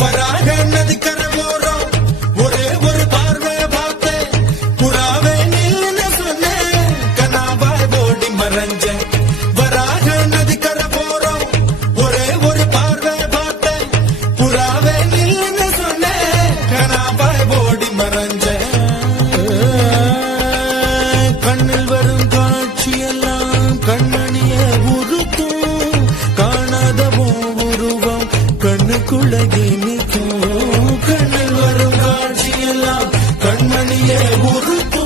வராக நதிக்கரை ஓரம் ஒரே ஒரு பார்வை பார்த்தேன். புறாவே நின்னு சொன்னேன், கனாவாய் ஓடி மறைஞ்சேன். வராக நதிக்கரை ஓரம் ஒரே ஒரு பார்வை பார்த்தேன். புறாவே நின்னு சொன்னேன், கனாவாய் ஓடி மறைஞ்சேன். கண்ணில் வரும் காட்சியெல்லாம் கண்மணிய உறுத்தும். காணாதவோ உருவம் கண்ணுக்குள்ளே நிற்கும். கண்ணில் வரும் காட்சியெல்லாம் கண்மணிய உறுத்தும்.